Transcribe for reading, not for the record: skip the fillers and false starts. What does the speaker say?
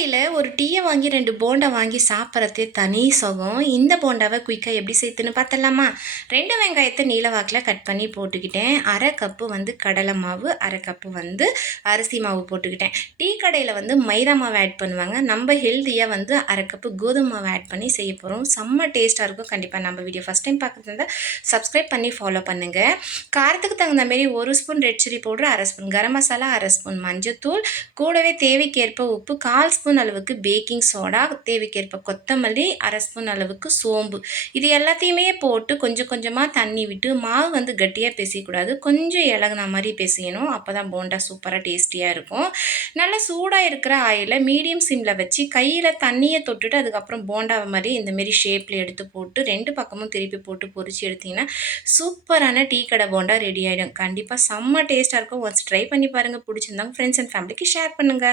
கடையில ஒரு டீய வாங்கி 2 போண்டா வாங்கி சாப்பிட்றதே தனி சுகம். இந்த போண்டாவ குயிக்கா எப்படி செய்றதுன்னு பார்த்தலாமா? 2 வெங்காயத்த நீல வாக்குல கட் பண்ணி போட்டுக்கிட்டேன். 1/2 கப்பு கடலை மாவு, 1/2 கப்பு அரிசி மாவு போட்டுக்கிட்டேன். டீ கடையில மைதா மாவு ஆட் பண்ணுவாங்க. நம்ம ஹெல்தியா 1/2 கப்பு கோதுமை மாவு ஆட் பண்ணி செய்ய போறோம். செம்ம டேஸ்ட்டா இருக்கும். கண்டிப்பா நம்ம வீடியோ ஃபர்ஸ்ட் டைம் பார்க்கறதா இருந்தா சப்ஸ்கிரைப் பண்ணி ஃபாலோ பண்ணுங்க. காரத்துக்கு தகுந்த மாரி 1 spoon red chilli powder, 1/2 spoon garam masala, 1/2 spoon மஞ்சத்தூள், கூடவே தேவைக்கேற்ப உப்பு, 1/4 ஸ்பூன் அளவுக்கு பேக்கிங் சோடா, தேவைக்கேற்ப கொத்தமல்லி, 1/2 ஸ்பூன் அளவுக்கு சோம்பு. இது எல்லாத்தையுமே போட்டு கொஞ்சம் கொஞ்சமா தண்ணி விட்டு மாவு கட்டியா பிசையக்கூடாது. கொஞ்சம் இலகுன மாரி பிசையணும். அப்பதான் போண்டா சூப்பரா டேஸ்டியா இருக்கும். நல்லா சூடா இருக்கிற ஆயில மீடியம் சிம்ல வச்சு கையில தண்ணிய தொட்டுட்டு அதுக்கப்புறம் போண்டாவ மாரி இந்த மாரி ஷேப்ல எடுத்து போட்டு 2 பக்கமும் திருப்பி போட்டு பொரிச்சு எடுத்தீங்கன்னா, சூப்பரான டீ கடை போண்டா ரெடி ஆயிடும். கண்டிப்பா செம்ம டேஸ்ட்டா இருக்கும். ஒன்ஸ் ட்ரை பண்ணி பாருங்க. புடிச்சிருந்தா ஃப்ரெண்ட்ஸ் அண்ட் ஃபேமிலிக்கு ஷேர் பண்ணுங்க.